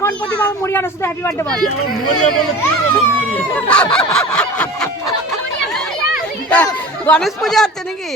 গণপতি বাবু মরিয়ার সাথে happy birthday বল। গণেশ পূজা হচ্ছে নাকি?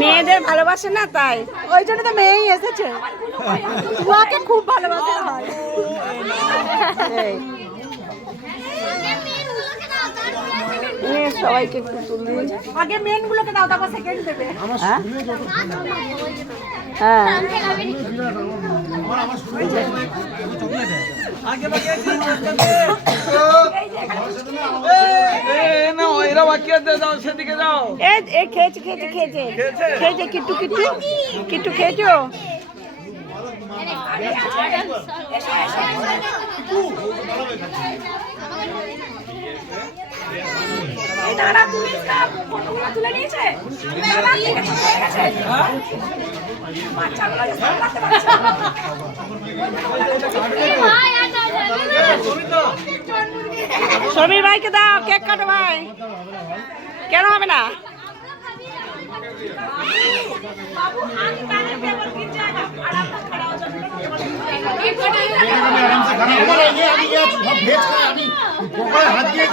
মেয়েদের ভালোবাসে না, তাই ওই জন্য তো মেয়েই এসেছে। তোমাকে খুব ভালোবাসে হয়। সবাইকে একটু তুলে আগে মেন গুলোকে দাও, তারপর সেকেন্ড দেবে। হ্যাঁ খেয়েছে খেয়েছে খেয়েছে খেয়েছে কিট্টু কিট্টু কিট্টু খেয়েছো? তুলে নিয়েছে সমীর ভাইকে দাও, কেক কাটো ভাই। কেন হবে না? হাত দিয়ে